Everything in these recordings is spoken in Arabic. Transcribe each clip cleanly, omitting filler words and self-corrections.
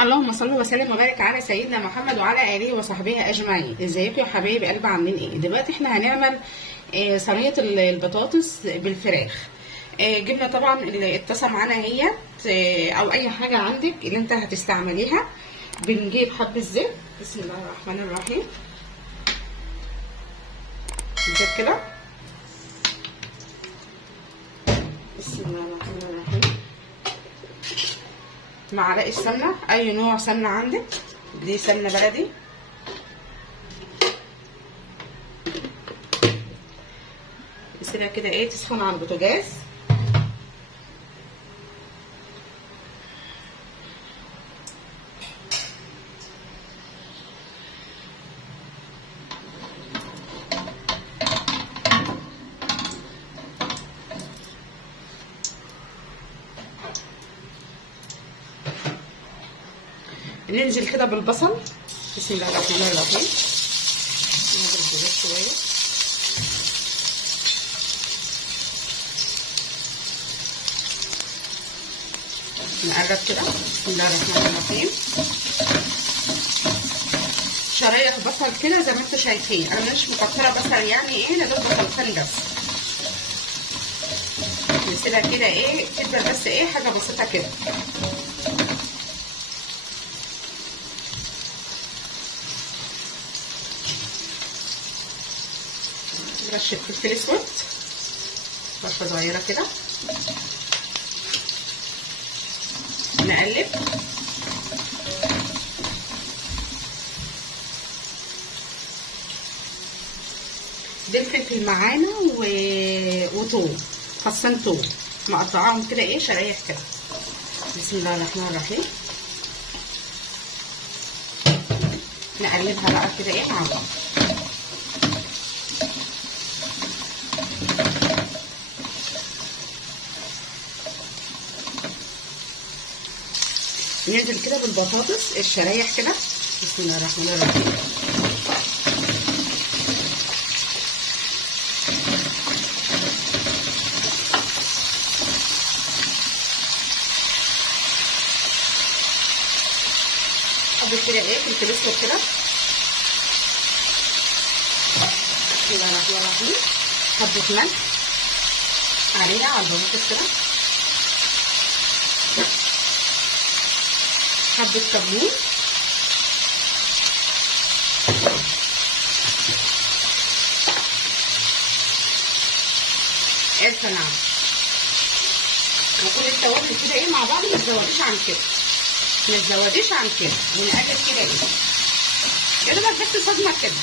اللهم صل وسلم وبارك على سيدنا محمد وعلى اله وصحبه اجمعين. ازيكم يا حبايب قلب، عاملين ايه؟ دلوقتي احنا هنعمل صينيه البطاطس بالفراخ. جبنا طبعا الطاسه معانا اهيت، او اي حاجه عندك اللي انت هتستعمليها. بنجيب حبه زيت، بسم الله الرحمن الرحيم، زيت كده، بسم الله الرحمن الرحيم. معلقه سمنه، اي نوع سمنه عندك، دي سمنه بلدي. نسيبها كده ايه تسخن على البوتاجاز. ننزل كده بالبصل، بسم الله الرحمن الرحيم. نضرب الزيت شويه، نقرب كده، بسم الله الرحمن الرحيم. شرايح بصل كده زي ما انتم شايفين، انا مش مكتره بصل يعني ايه، لا دوب بصلتين بس. نسيبها كده ايه تبدا، بس ايه حاجه بسيطه كده. رشه فلفل اسود، رشه صغيره كده، نقلب. ده الفلفل معانا وتوم، فصين توم مقطعاهم كده ايه شرايح كده، بسم الله الرحمن الرحيم. نقلبها بقى كده ايه مع بعض. ننزل كده بالبطاطس الشرايح كده، بسم الله الرحمن الرحيم. حبة كده ايه فلفل اسود كده، بسم الله الرحمن الرحيم. حبة ملح عليها على البطاطس كده، حبة كمون، قرفة ناعمة، وكل التوابل كده ايه مع بعض، متزوديش عن كده، متزوديش عن كده، ونقلب كده ايه كده بقى بس صدمة كده.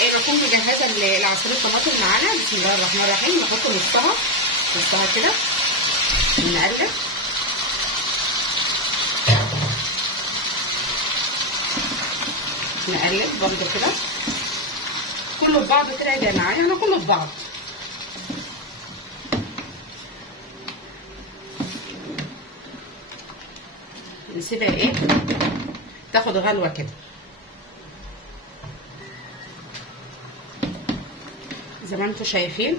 كده بكون مجهزه العصير الطماطم معانا، بسم الله الرحمن الرحيم. نحط نصها كده، ونقلب. نقلب برضو كده كله في بعضه كده يا جماعه، يعني كله في بعض. نسيبها ايه تاخد غلوه كده، زي ما انتم شايفين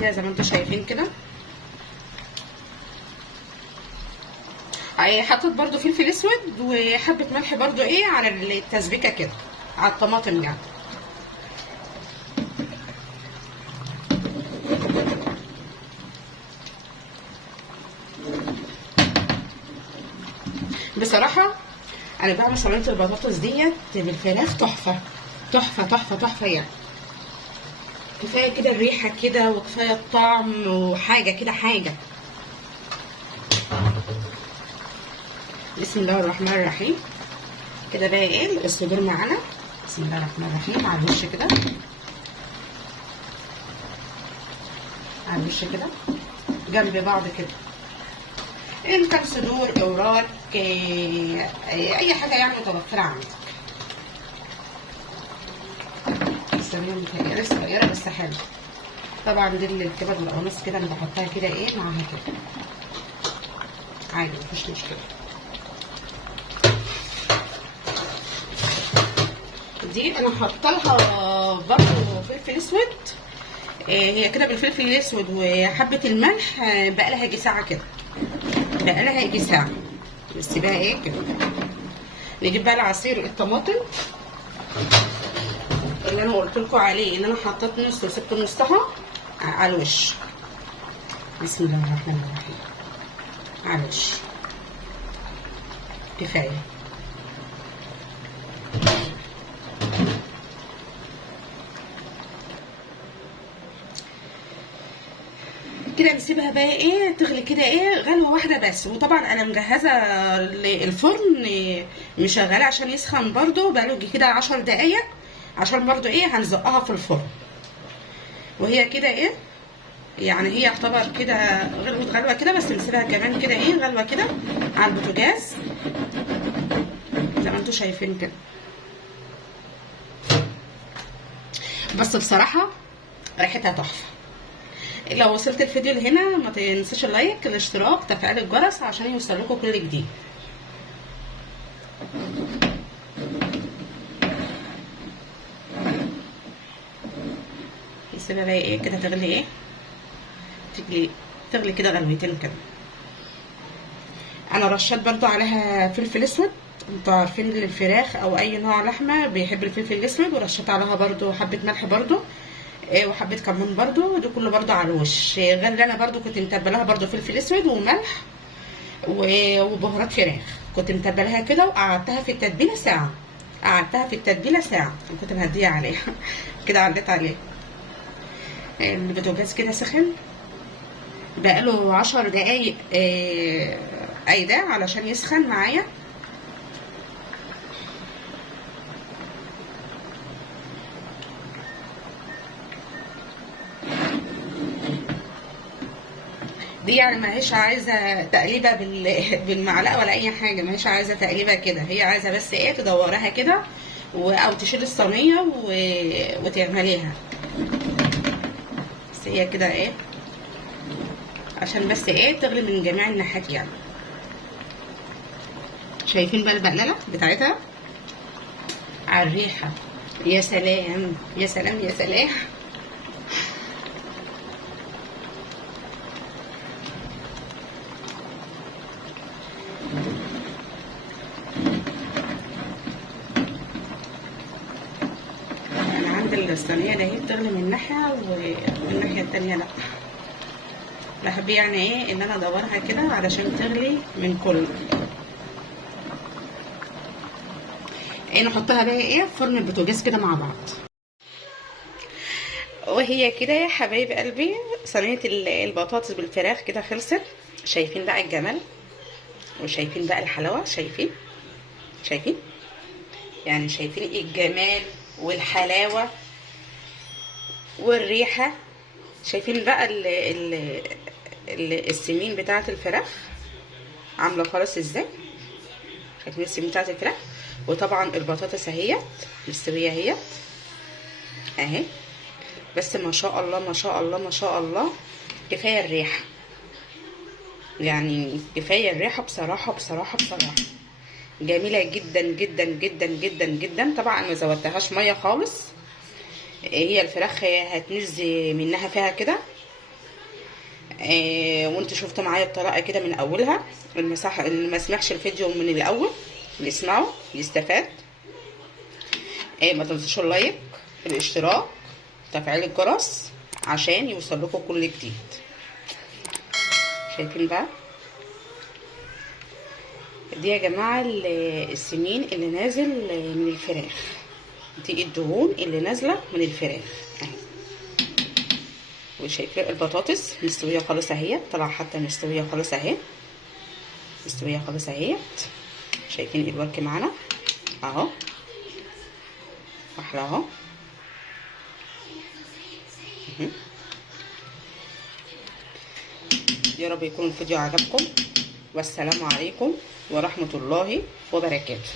كده، زي ما انتم شايفين كده. حطيت برضو فلفل اسود وحبه ملح برضو ايه على التسبيكه كده، على الطماطم يعني. بصراحه انا بعمل صينيه البطاطس ديت بالفراخ تحفه تحفه تحفه تحفه يعني. كفايه كده الريحه كده، وكفايه الطعم، وحاجه كده حاجه. بسم الله الرحمن الرحيم. كده بقى ايه الصدور معانا، بسم الله الرحمن الرحيم، على الوش كده، على الوش كده جنب بعض كده. ان كان صدور، اوراق، اي حاجه يعني متوفره عندك. الصينيه متهيألي صغيره بس حلوه. طبعا دي الكبد والقوانص كده انا بحطها كده ايه معاها كده عادي مفيش مشكله. دي انا حاطه لها برضه فلفل اسود، هي كده بالفلفل الاسود وحبه الملح، بقى لها يجي ساعه كده، بقى لها يجي ساعه. بس بقى ايه كده نجيب بقى العصير الطماطم اللي انا قلت لكم عليه، ان انا حطيت نص وسبت نصها على الوش. بسم الله الرحمن الرحيم. على الوش كفايه. كده نسيبها بقى ايه تغلي كده ايه غلوه واحده بس. وطبعا انا مجهزه الفرن مشغله عشان يسخن برده بقاله كده 10 دقايق، عشان برده ايه هنزقها في الفرن. وهي كده ايه يعني هي يعتبر كده غلوه كده، بس نسيبها كمان كده ايه غلوه كده على البوتاجاز زي ما انتم شايفين كده. بس بصراحه ريحتها تحفه. لو وصلت الفيديو لهنا ما تنساش اللايك، الاشتراك، تفعيل الجرس عشان يوصلكوا كل جديد. نسيبها بقى ايه كده تغلي ايه تغلي كده غلوتين كده. انا رشيت برضو عليها فلفل اسود، انتوا عارفين ان الفراخ او اي نوع لحمه بيحب الفلفل الاسود، ورشيت عليها برضو حبه ملح برضو وحبه كمون برضو، ده كله برضو على الوش. غير اللي انا برضو كنت متبلاها برضو فلفل اسود وملح وبهارات فراخ، كنت متبلاها كده وقعدتها في التتبيله ساعه. كنت مهديه عليها كده عديت عليها. البوتاجاز كده سخن بقاله 10 دقايق ايده علشان يسخن معايا. دي يعني ما هيش عايزه تقليبه بالمعلقه ولا اي حاجه، ما هيش عايزه تقليبه كده، هي عايزه بس ايه تدورها كده او تشيل الصينيه وتعمليها. بس هي كده ايه عشان بس ايه تغلي من جميع الناحيات يعني. شايفين بقى البقلله بتاعتها على الريحه، يا سلام يا سلام يا سلام. انا عندي الصينيه ده هي بتغلي من ناحيه والناحيه التانيه لا، بحب يعني ايه ان انا ادورها كده علشان تغلي من كله. ايه نحطها بقى ايه في فرن البوتاجاز كده مع بعض. وهي كده يا حبايب قلبي صينيه البطاطس بالفراخ كده خلصت. شايفين بقى الجمال وشايفين بقى الحلاوه، شايفين يعني شايفين الجمال والحلاوه والريحه. شايفين بقى السمين بتاعه الفراخ عامله خالص ازاي، شايفين السمين بتاعه الفراخ. وطبعا البطاطس اهيت مستويه اهيت اهي. بس ما شاء الله ما شاء الله ما شاء الله، كفايه الريحه يعني، كفايه الريحه بصراحه جميله جدا جدا جدا جدا جدا. طبعا ما زودتهاش ميه خالص، هي الفراخ هتنزل منها فيها كده. وانتوا شفتوا معايا الطريقه كده من اولها. اللي ما سمعش الفيديو من الاول يسمعه يستفاد. ما تنسوش اللايك، الاشتراك، تفعيل الجرس عشان يوصل لكم كل جديد. شايفين بقى دي يا جماعه السمين اللي نازل من الفراخ، دي الدهون اللي نازله من الفراخ اهي. وشايفين البطاطس مستويه خالص اهي، طلع حتى مستويه خالص اهي، مستويه خالص اهي. شايفين الورك معانا اهو احلى اهو. يا رب يكون الفيديو عجبكم، والسلام عليكم ورحمه الله وبركاته.